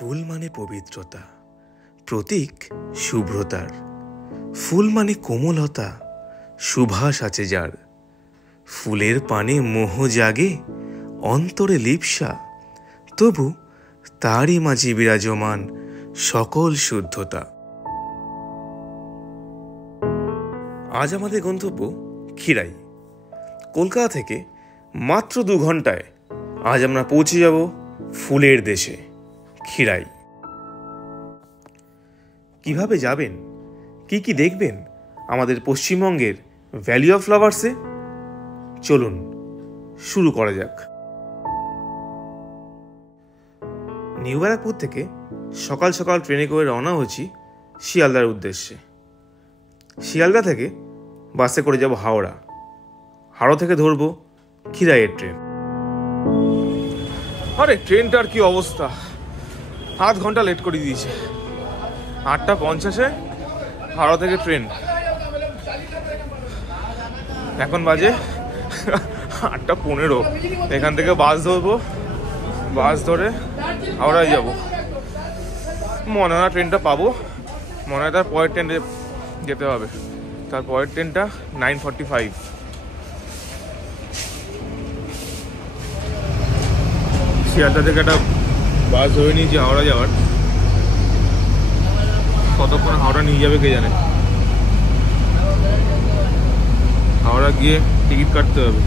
ফুল মানে পবিত্রতা, প্রতীক শুভ্রতার। ফুল মানে কোমলতা, সুভাষ আছে যার। ফুলের পানে মোহ জাগে, অন্তরে লিপ্সা, তবু তারই মাঝে বিরাজমান সকল শুদ্ধতা। আজ আমাদের গন্তব্য খিরাই। কলকাতা থেকে মাত্র 2 ঘন্টায় আজ আমরা পৌঁছে যাব ফুলের দেশে, খিরাই। কিভাবে যাবেন, কি কি দেখবেন আমাদের পশ্চিমবঙ্গের ভ্যালি অফ ফ্লাওয়ার্সে, চলুন শুরু করা যাক। নিউ ব্যারাকপুর থেকে সকাল সকাল ট্রেনে করে রওনা হচ্ছি শিয়ালদার উদ্দেশ্যে। শিয়ালদা থেকে বাসে করে যাব হাওড়া। হাওড়া থেকে ধরবো খিরাইয়ের ট্রেন। আরে ট্রেনটার কি অবস্থা, 8 ঘন্টা লেট করে দিয়েছে। 8:50-এ হাওড়া থেকে ট্রেন, এখন বাজে 8:15। এখান থেকে বাস ধরবো, বাস ধরে হাওড়ায় যাব। মনে হয় ট্রেনটা পাবো, মনে হয় তার পরের ট্রেনে যেতে হবে। তার পরের ট্রেনটা 9:45। শিয়ালদা থেকে একটা বাস ধরে নিয়েছি হাওড়া যাওয়ার। কতক্ষণ হাওড়া নিয়ে যাবে কে জানে। হাওড়া গিয়ে টিকিট কাটতে হবে,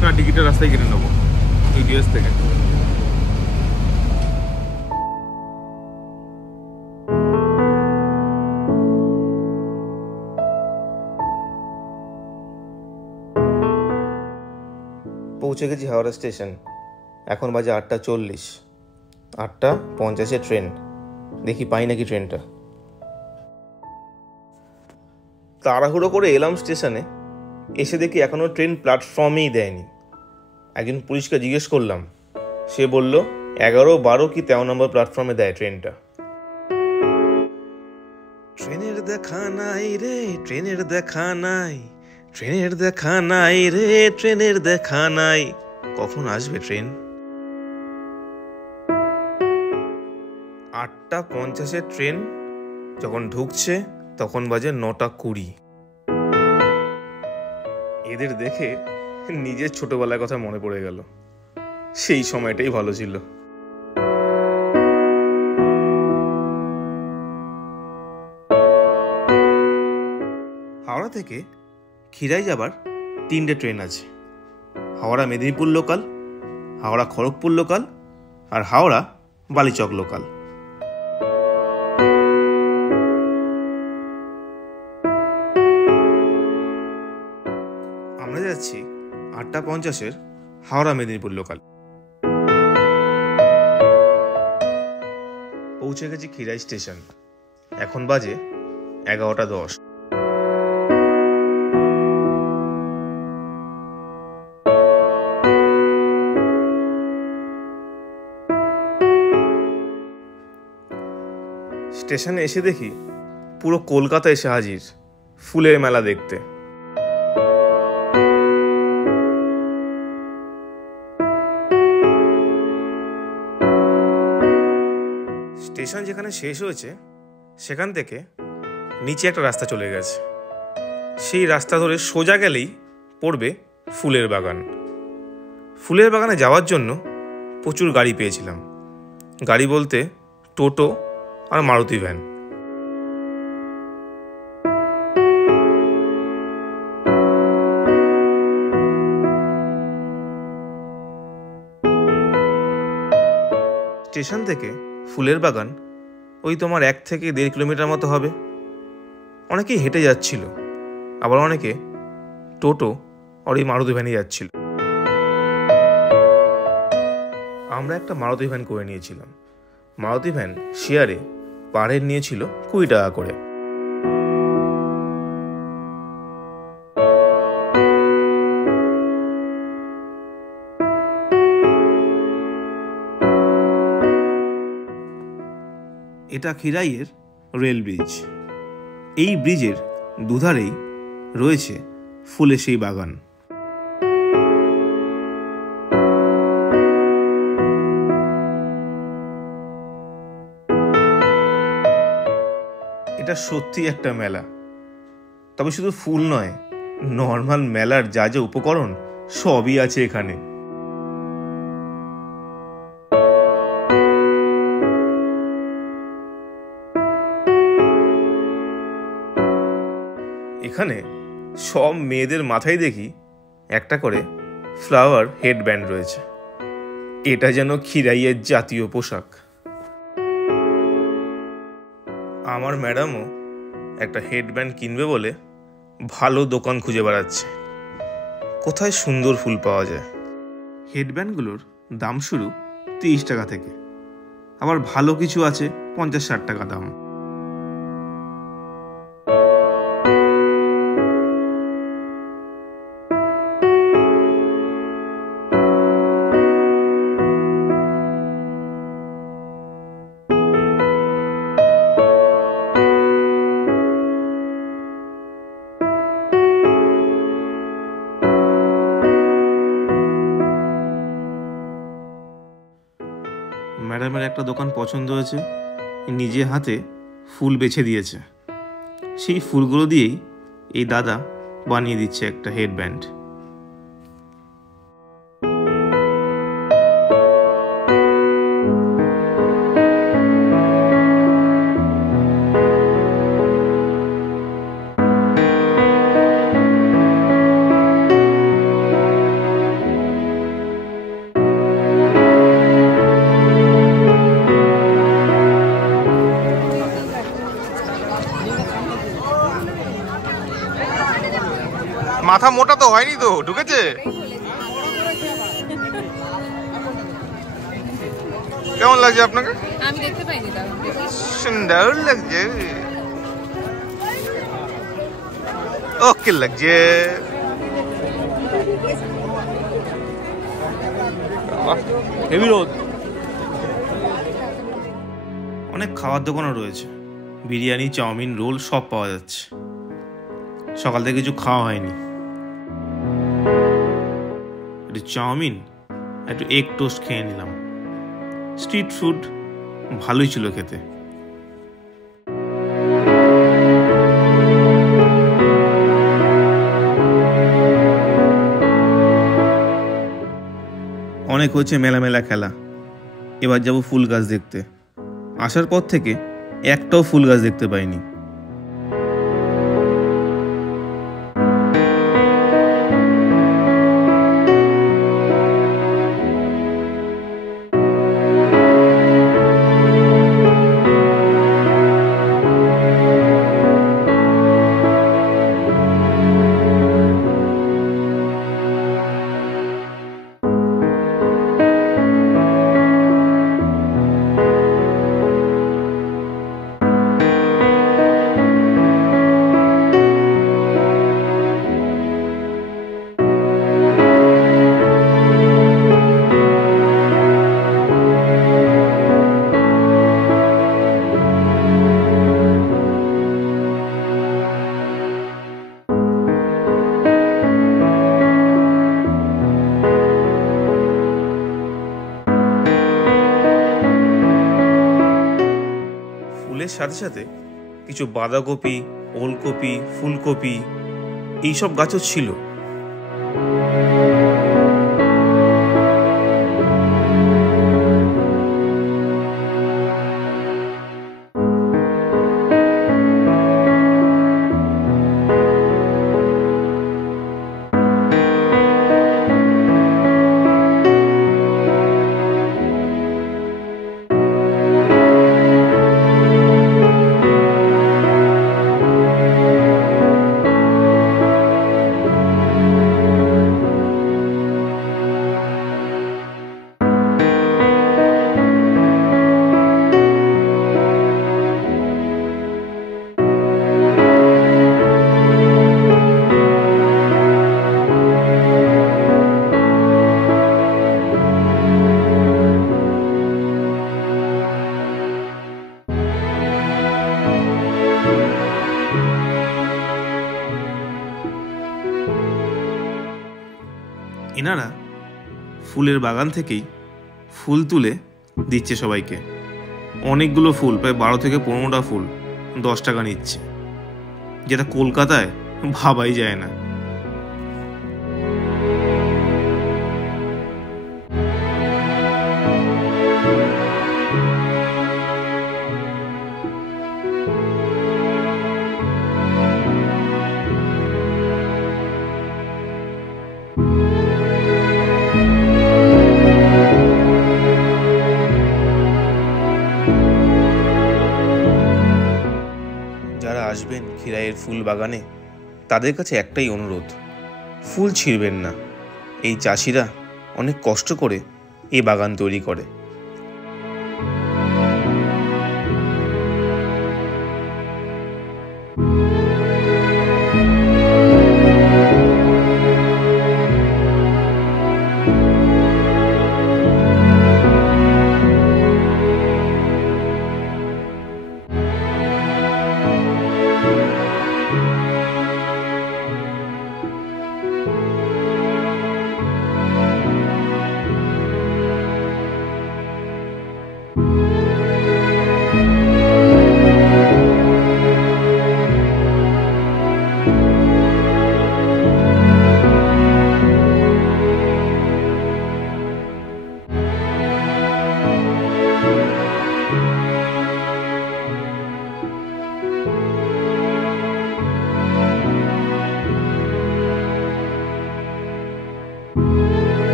না টিকিটের রাস্তায় কেটে নেবো ইউডিএস থেকে। পৌঁছে গেছি হাওড়া স্টেশন। এখন বাজে 8:40। 8:50-এ ট্রেন, দেখি পাই নাকি ট্রেনটা। তাড়াহুড়ো করে এলাম স্টেশনে, এসে দেখি এখনও ট্রেন প্ল্যাটফর্মেই দেয়নি। একজন পুলিশকে জিজ্ঞেস করলাম, সে বলল 11, 12 কি 13 নম্বর প্ল্যাটফর্মে দেয় ট্রেনটা। ট্রেনের দেখা নাই রে, ট্রেনের দেখা নাই, ট্রেনের দেখা নাই রে, ট্রেনের দেখা নাই। কখন আসবে ট্রেন? 8:50-এ ট্রেন যখন ঢুকছে তখন বাজে 9:20। এদের দেখে নিজের ছোটবেলার কথা মনে পড়ে গেল। সেই সময়টাই ভালো ছিল। হাওড়া থেকে খিরাই যাবার 3টে ট্রেন আছে। হাওড়া মেদিনীপুর লোকাল, হাওড়া খড়গপুর লোকাল, আর হাওড়া বালিচক লোকাল। আমরা যাচ্ছি 8:50-এর হাওড়া মেদিনীপুর লোকাল। পৌঁছে গেছি খিরাই স্টেশন। এখন বাজে 11:10। স্টেশনে এসে দেখি পুরো কলকাতা এসে হাজির ফুলের মেলা দেখতে। স্টেশন যেখানে শেষ হয়েছে সেখান থেকে নিচে একটা রাস্তা চলে গেছে। সেই রাস্তা ধরে সোজা গেলেই পড়বে ফুলের বাগান। ফুলের বাগানে যাওয়ার জন্য প্রচুর গাড়ি পেয়েছিলাম। গাড়ি বলতে টোটো আর মারুতি ভ্যান। স্টেশন থেকে ফুলের বাগান ওই তোমার 1 থেকে 1.5 কিলোমিটার মতো হবে। অনেকেই হেঁটে যাচ্ছিল, আবার অনেকে টোটো আর এই মারুতি ভ্যানে যাচ্ছিল। আমরা একটা মারুতি ভ্যান করে নিয়েছিলাম। মারুতি ভ্যান শেয়ারে পার হেড নিয়েছিল 20 টাকা করে। এটা খিরাইয়ের রেল ব্রিজ। এই ব্রিজের দুধারেই রয়েছে ফুলের সেই বাগান। এটা সত্যি একটা মেলা। তবে শুধু ফুল নয়, নর্মাল মেলার যা যা উপকরণ সবই আছে এখানে। এখানে সব মেয়েদের মাথায় দেখি একটা করে ফ্লাওয়ার হেডব্যান্ড রয়েছে। এটা যেন খিরাইয়ের জাতীয় পোশাক। আমার ম্যাডামও একটা হেডব্যান্ড কিনবে বলে ভালো দোকান খুঁজে বেড়াচ্ছে, কোথায় সুন্দর ফুল পাওয়া যায়। হেডব্যান্ডগুলোর দাম শুরু 30 টাকা থেকে, আবার ভালো কিছু আছে 50-60 টাকা দাম। ম্যাডামের একটা দোকান পছন্দ হয়েছে, নিজে হাতে ফুল বেছে দিয়েছে। সেই ফুলগুলো দিয়েই এই দাদা বানিয়ে দিচ্ছে একটা হেডব্যান্ড। মাথা মোটা তো হয়নি তো, ঢুকেছে? কেমন লাগছে আপনাকে? আমি দেখতে পাইনি, সুন্দর লাগছে, ওকে লাগছে। হেভি রোদ। অনেক খাবার দোকানও রয়েছে, বিরিয়ানি, চাউমিন, রোল সব পাওয়া যাচ্ছে। সকাল থেকে কিছু খাওয়া হয়নি। একটু চাউমিন, একটু এগ টোস্ট খেয়ে নিলাম। স্ট্রিট ফুড ভালোই ছিল খেতে। অনেক হয়েছে মেলা মেলা খেলা, এবার যাব ফুল গাছ দেখতে। আসার পর থেকে একটাও ফুল গাছ দেখতে পাইনি। ফুলের সাথে সাথে কিছু বাঁধাকপি, ওলকপি, ফুলকপি এইসব গাছও ছিল। এনারা ফুলের বাগান থেকেই ফুল তুলে দিচ্ছে সবাইকে। অনেকগুলো ফুল, প্রায় 12 থেকে 15টা ফুল 10 টাকা নিচ্ছে, যেটা কলকাতায় ভাবাই যায় না। যারা আসবেন খিরাইয়ের ফুল বাগানে, তাদের কাছে একটাই অনুরোধ, ফুল ছিঁড়বেন না। এই চাষিরা অনেক কষ্ট করে এই বাগান তৈরি করে।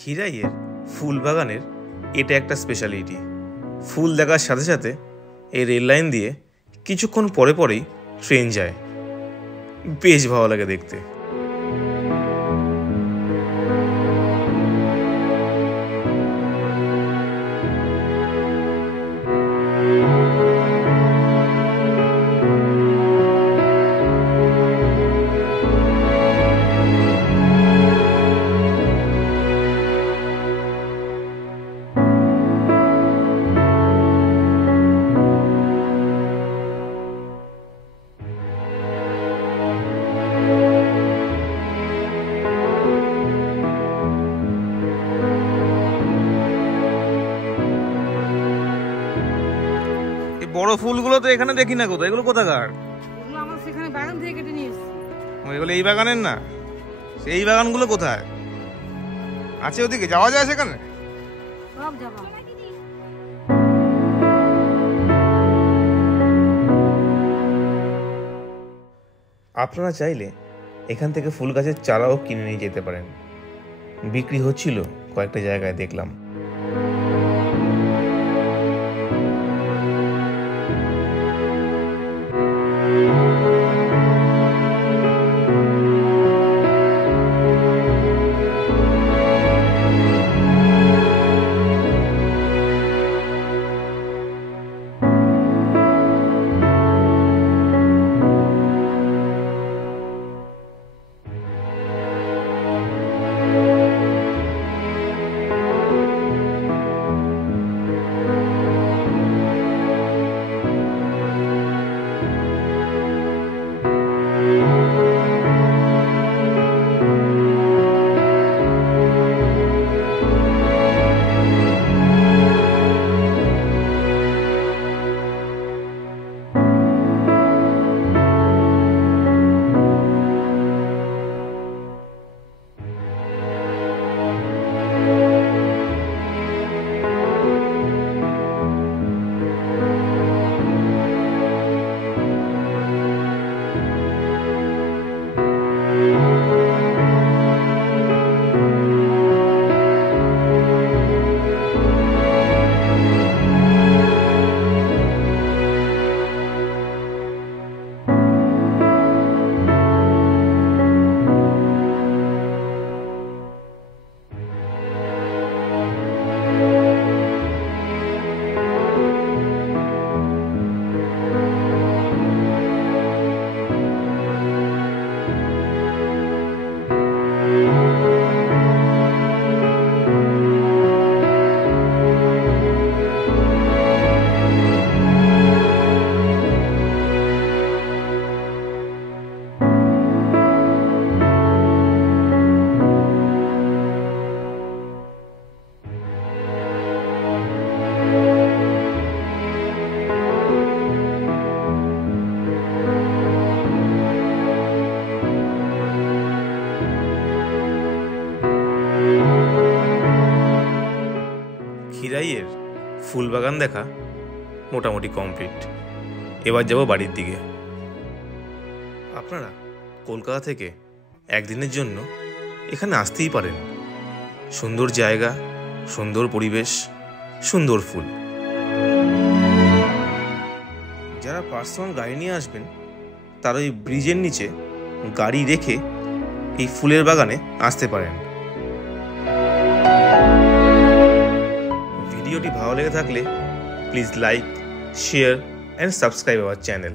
খিরাইয়ের ফুল বাগানের এটা একটা স্পেশালিটি। ফুল দেখার সাথে সাথে এই রেল লাইন দিয়ে কিছুক্ষণ পরে পরেই ট্রেন যায়, বেশ ভালো লাগে দেখতে। বড় ফুলগুলো তো এখানে দেখি না, কোথায় এগুলো? কোথাকার? এগুলো আমার সেখানে বাগান থেকে কেটে নিয়ে এসেছি। এগুলো এই বাগানের না? সেই বাগানগুলো কোথায় আছে? ওদিকে যাওয়া যায় সেখানে? সব যাবা। আপনারা চাইলে এখান থেকে ফুল গাছের চারাও কিনে নিয়ে যেতে পারেন, বিক্রি হচ্ছিল কয়েকটা জায়গায় দেখলাম। ফুল বাগান দেখা মোটামুটি কমপ্লিট। এবার যাব বাড়ির দিকে। আপনারা কলকাতা থেকে একদিনের জন্য এখানে আসতেই পারেন। সুন্দর জায়গা, সুন্দর পরিবেশ, সুন্দর ফুল। যারা পার্সোনাল গাড়ি নিয়ে আসবেন তারা ওই ব্রিজের নিচে গাড়ি রেখে এই ফুলের বাগানে আসতে পারেন। ভিডিওটি ভালো লেগে থাকলে please like, share and subscribe our channel.